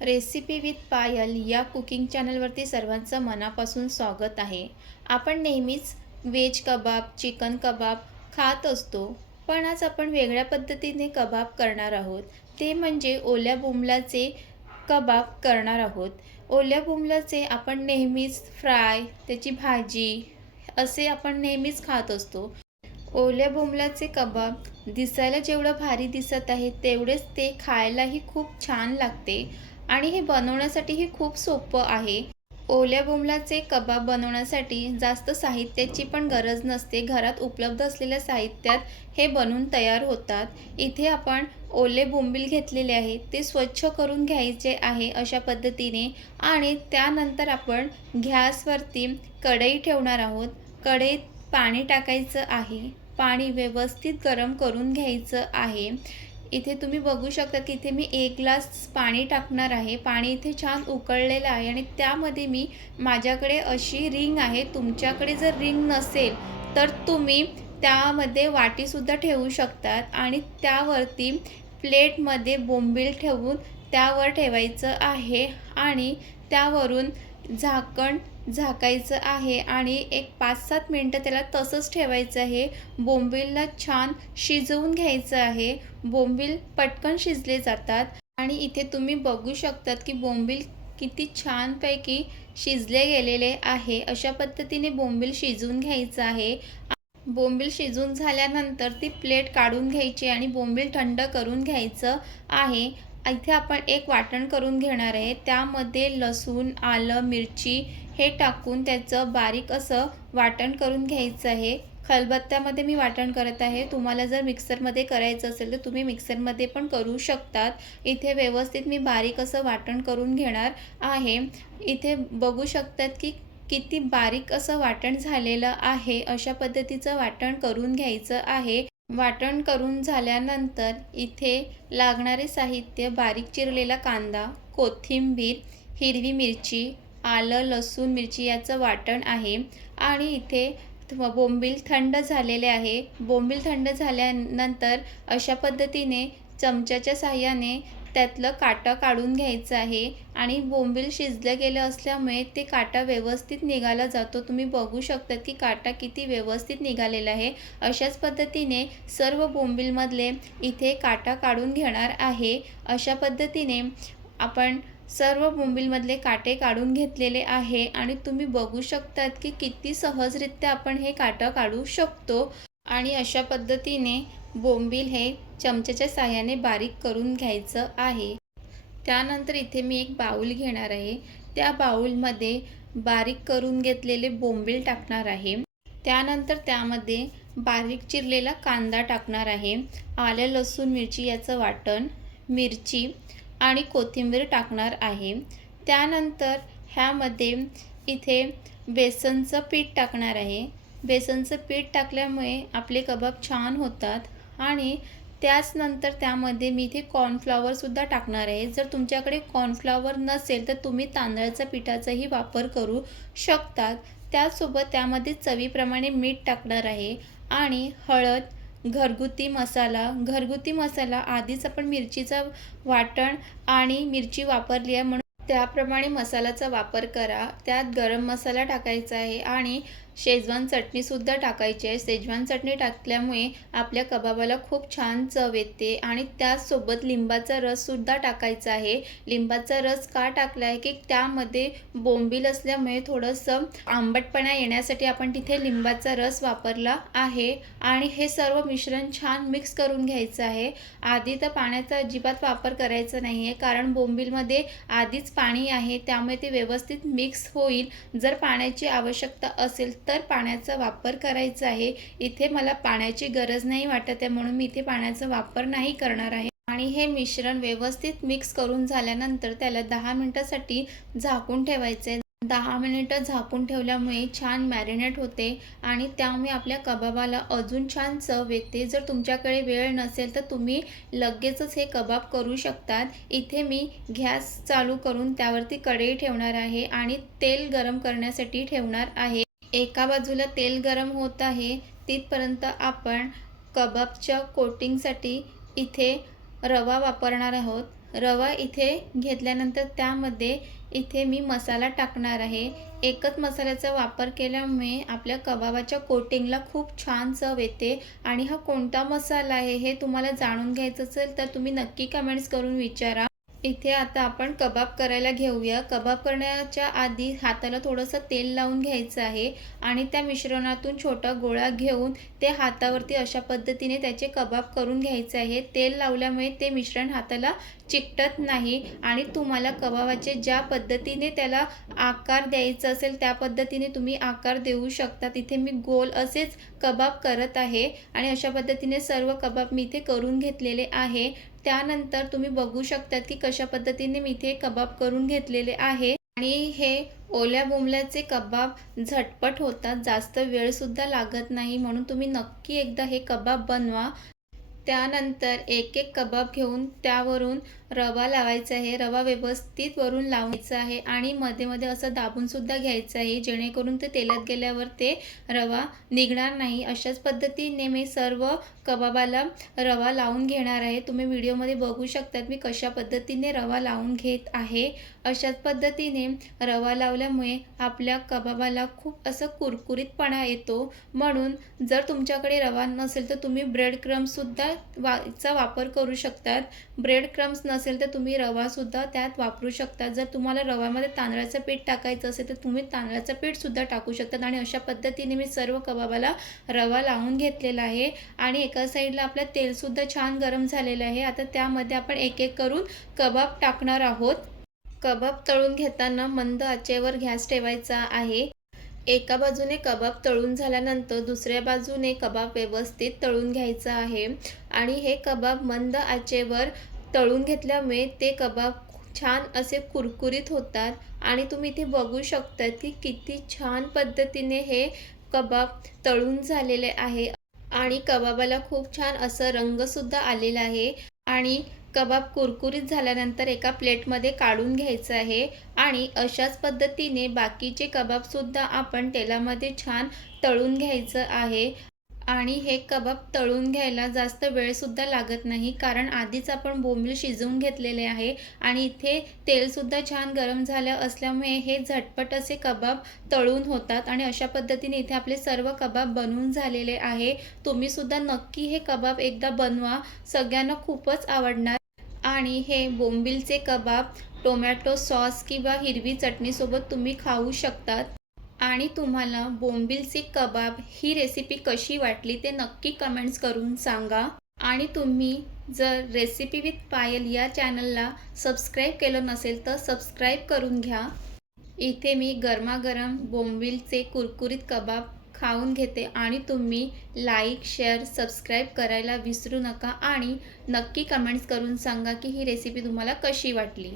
Recipe with पायल या cooking चॅनलवरती सर्वांचं मनापासून स्वागत आहे. आपण नेहमीच व्हेज कबाब चिकन कबाब खात असतो पण आज आपण वेगळ्या पद्धतीने कबाब करणार आहोत. ते म्हणजे ओल्या बोंबलाचे कबाब करणार आहोत. ओल्या बोंबलाचे आपण नेहमीच फ्राय त्याची भाजी असे आपण नेहमीच खात असतो. ओल्या बोंबलाचे कबाब दिसायला जेवढं भारी दिसत आहे तेवढेच ते खायलाही खूप छान लागते. आणि हे बनवण्यासाठीही खूप सोपं आहे. ओल्या बोंबलाचे कबाब बनवण्यासाठी जास्त साहित्याची पण गरज नसते. घरात उपलब्ध असलेल्या साहित्यात हे बनवून तयार होतात. इथे आपण ओले बोंबील घेतलेले आहे. ते स्वच्छ करून घ्यायचे आहे अशा पद्धतीने आणि त्यानंतर आपण गॅसवरती कढई ठेवणार आहोत. कढईत पाणी टाकायचं आहे. पाणी व्यवस्थित गरम करून घ्यायचं आहे. इथे तुम्ही बघू शकता की इथे मी एक ग्लास पाणी टाकणार आहे. पाणी इथे छान उकळलेलं आहे आणि त्यामध्ये मी माझ्याकडे अशी रिंग आहे. तुमच्याकडे जर रिंग नसेल तर तुम्ही त्यामध्ये वाटीसुद्धा ठेवू शकतात आणि त्यावरती प्लेटमध्ये बोंबील ठेवून त्यावर ठेवायचं आहे आणि त्यावरून झाकण झाकायचं आहे आणि एक पाच सात मिनटं त्याला तसंच ठेवायचं आहे. बोंबीलला छान शिजवून घ्यायचं आहे. बोंबील पटकन शिजले जातात. आणि इथे तुम्ही बघू शकतात की बोंबील किती छानपैकी शिजले गेलेले आहे. अशा पद्धतीने बोंबील शिजवून घ्यायचं आहे. बोंबील शिजून झाल्यानंतर ती प्लेट काढून घ्यायची आणि बोंबील थंड करून घ्यायचं आहे. इथे आपण एक वाटण करून घेणार आहे. त्यामध्ये लसूण आलं मिरची हे टाकून त्याचं बारीक असं वाटण करून घ्यायचं आहे. खलबत्त्यामध्ये मी वाटण करत आहे. तुम्हाला जर मिक्सरमध्ये करायचं असेल तर तुम्ही मिक्सरमध्ये पण करू शकतात. इथे व्यवस्थित मी बारीक असं वाटण करून घेणार आहे. इथे बघू शकतात की किती बारीक असं वाटण झालेलं आहे. अशा पद्धतीचं वाटण करून घ्यायचं आहे. वाटण करून झाल्यानंतर इथे लागणारे साहित्य बारीक चिरलेला कांदा कोथिंबीर हिरवी मिरची आलं लसूण मिरची याचं वाटण आहे आणि इथे बोंबील थंड झालेले आहे. बोंबील थंड झाल्यानंतर अशा पद्धतीने चमच्याच्या साह्याने त्यातलं काटा काढून घ्यायचं आहे आणि बोंबील शिजलं गेलं असल्यामुळे ते काटा व्यवस्थित निघाला जातो. तुम्ही बघू शकतात की काटा किती व्यवस्थित निघालेला आहे. अशाच पद्धतीने सर्व बोंबीलमधले इथे काटा काढून घेणार आहे. अशा पद्धतीने आपण सर्व बोंबीलमधले काटे काढून घेतलेले आहे आणि तुम्ही बघू शकतात की किती सहजरित्या आपण हे काटा काढू शकतो. आणि अशा पद्धतीने बोंबील हे चमच्याच्या साह्याने बारीक करून घ्यायचं आहे. त्यानंतर इथे मी एक बाऊल घेणार आहे. त्या बाऊलमध्ये बारीक करून घेतलेले बोंबील टाकणार आहे. त्यानंतर त्यामध्ये बारीक चिरलेला कांदा टाकणार आहे. आले लसूण मिरची याचं वाटण मिरची आणि कोथिंबीर टाकणार आहे. त्यानंतर ह्यामध्ये इथे बेसनचं पीठ टाकणार आहे. बेसनचं पीठ टाकल्यामुळे आपले कबाब छान होतात आणि त्याचनंतर त्यामध्ये मी इथे कॉर्नफ्लॉवरसुद्धा टाकणार आहे. जर तुमच्याकडे कॉर्नफ्लॉवर नसेल तर तुम्ही तांदळाच्या पिठाचाही वापर करू शकतात. त्याचसोबत त्यामध्ये चवीप्रमाणे मीठ टाकणार आहे आणि हळद घरगुती मसाला. घरगुती मसाला आधीच आपण मिरचीचं वाटण आणि मिरची वापरली आहे म्हणून त्याप्रमाणे मसाल्याचा वापर करा. त्यात गरम मसाला टाकायचा आहे आणि शेजवान चटणीसुद्धा टाकायची आहे. शेजवान चटणी टाकल्यामुळे आपल्या कबाबाला खूप छान चव येते आणि त्याचसोबत लिंबाचा रससुद्धा टाकायचा आहे. लिंबाचा रस का टाकला आहे की त्यामध्ये बोंबील असल्यामुळे थोडंसं आंबटपणा येण्यासाठी आपण तिथे लिंबाचा रस वापरला आहे. आणि हे सर्व मिश्रण छान मिक्स करून घ्यायचं आहे. आधी तर पाण्याचा अजिबात वापर करायचा नाही आहे कारण बोंबीलमध्ये आधीच पाणी आहे त्यामुळे ते व्यवस्थित मिक्स होईल. जर पाण्याची आवश्यकता असेल तर तर पाण्याचा वापर करायचा आहे. इथे मला पाण्याची गरज नाही वाटत आहे म्हणून मी इथे पाण्याचा वापर नाही करणार आहे. आणि हे मिश्रण व्यवस्थित मिक्स करून झाल्यानंतर त्याला दहा मिनटासाठी झाकून ठेवायचे दहा मिनिटं झाकून ठेवल्यामुळे छान मॅरिनेट होते आणि त्यामुळे आपल्या कबाबाला अजून छान चव येते. जर तुमच्याकडे वेळ नसेल तर तुम्ही लगेचच हे कबाब करू शकतात. इथे मी गॅस चालू करून त्यावरती कढई ठेवणार आहे आणि तेल गरम करण्यासाठी ठेवणार आहे. एका बाजूला तेल गरम होत आहे तिथपर्यंत आपण कबाबच्या कोटिंगसाठी इथे रवा वापरणार आहोत. रवा इथे घेतल्यानंतर त्यामध्ये इथे मी मसाला टाकणार आहे. एकच मसाल्याचा वापर केल्यामुळे आपल्या कबाबाच्या कोटिंगला खूप छान चव येते आणि हा कोणता मसाला आहे हे तुम्हाला जाणून घ्यायचं असेल तर तुम्ही नक्की कमेंट्स करून विचारा. इथे आता आपण कबाब करायला घेऊया. कबाब करण्याच्या आधी हाताला थोडंसं तेल लावून घ्यायचं आहे आणि त्या मिश्रणातून छोटा गोळा घेऊन ते हातावरती अशा पद्धतीने त्याचे कबाब करून घ्यायचे आहे. तेल लावल्यामुळे ते मिश्रण हाताला चिकटत नाही आणि तुम्हाला कबाबाचे ज्या पद्धतीने त्याला आकार द्यायचा असेल त्या पद्धतीने तुम्ही आकार देऊ शकता. तिथे मी गोल असेच कबाब करत आहे आणि अशा पद्धतीने सर्व कबाब मी इथे करून घेतलेले आहे. त्यानंतर तुम्ही बघू शकतात की कशा पद्धतीने मी इथे कबाब करून घेतलेले आहे. आणि हे ओल्या बोंबल्याचे कबाब झटपट होतात जास्त वेळसुद्धा लागत नाही म्हणून तुम्ही नक्की एकदा हे कबाब बनवा. त्यानंतर एक एक कबाब घेऊन त्यावरून रवा लावायचा आहे. रवा व्यवस्थित वरून लावायचा आहे आणि मध्ये मध्ये असं दाबूनसुद्धा घ्यायचं आहे. जेणेकरून ते तेलात गेल्यावर ते रवा निघणार नाही. अशाच पद्धतीने मी सर्व कबाबाला रवा लावून घेणार आहे. तुम्ही व्हिडिओमध्ये बघू शकतात मी कशा पद्धतीने रवा लावून घेत आहे. अशाच पद्धतीने रवा लावल्यामुळे आपल्या कबाबाला खूप असं कुरकुरीतपणा येतो. म्हणून जर तुमच्याकडे रवा नसेल तर तुम्ही ब्रेड क्रमसुद्धा वा चा वापर करू शकतात. ब्रेड क्रम्स नसेल तर तुम्ही रवासुद्धा त्यात वापरू शकता जर तुम्हाला रव्यामध्ये तांदळाचं पीठ टाकायचं असेल तर तुम्ही तांदळाचं पीठसुद्धा टाकू शकतात. आणि अशा पद्धतीने मी सर्व कबाबाला रवा लावून घेतलेला आहे. आणि एका साईडला आपलं तेलसुद्धा छान गरम झालेलं आहे. आता त्यामध्ये आपण एक एक करून कबाब टाकणार आहोत. कबाब तळून घेताना मंद आचेवर गॅस ठेवायचा आहे. एका बाजूने कबाब तळून झाल्यानंतर दुसऱ्या बाजूने कबाब व्यवस्थित तळून घ्यायचा आहे. आणि हे कबाब मंद आचेवर तळून घेतल्यामुळे ते कबाब छान असे कुरकुरीत होतात. आणि तुम्ही इथे बघू शकतात की किती छान पद्धतीने हे कबाब तळून झालेले आहे. आणि कबाबाला खूप छान असं रंगसुद्धा आलेला आहे. आणि कबाब कुरकुरीत झाल्यानंतर एका प्लेटमध्ये काढून घ्यायचं आहे आणि अशाच पद्धतीने बाकीचे कबाबसुद्धा आपण तेलामध्ये छान तळून घ्यायचं आहे. आणि हे कबाब तळून घ्यायला जास्त वेळसुद्धा लागत नाही कारण आधीच आपण बोंबील शिजवून घेतलेले आहे आणि इथे तेलसुद्धा छान गरम झालं असल्यामुळे हे झटपट असे कबाब तळून होतात आणि अशा पद्धतीने इथे आपले सर्व कबाब बनवून झालेले आहे. तुम्हीसुद्धा नक्की हे कबाब एकदा बनवा. सगळ्यांना खूपच आवडणार. आणि हे बोंबिलचे कबाब टोमॅटो सॉस किंवा हिरवी चटणीसोबत तुम्ही खाऊ शकतात. आणि तुम्हाला बोंबिलचे कबाब ही रेसिपी कशी वाटली ते नक्की कमेंट्स करून सांगा. आणि तुम्ही जर रेसिपी विथ पायल या चॅनलला सबस्क्राईब केलं नसेल तर सबस्क्राईब करून घ्या. इथे मी गरमागरम बोंबिलचे कुरकुरीत कबाब खाऊन घेते आणि तुम्ही लाईक शेअर सबस्क्राईब करायला विसरू नका आणि नक्की कमेंट्स करून सांगा की ही रेसिपी तुम्हाला कशी वाटली.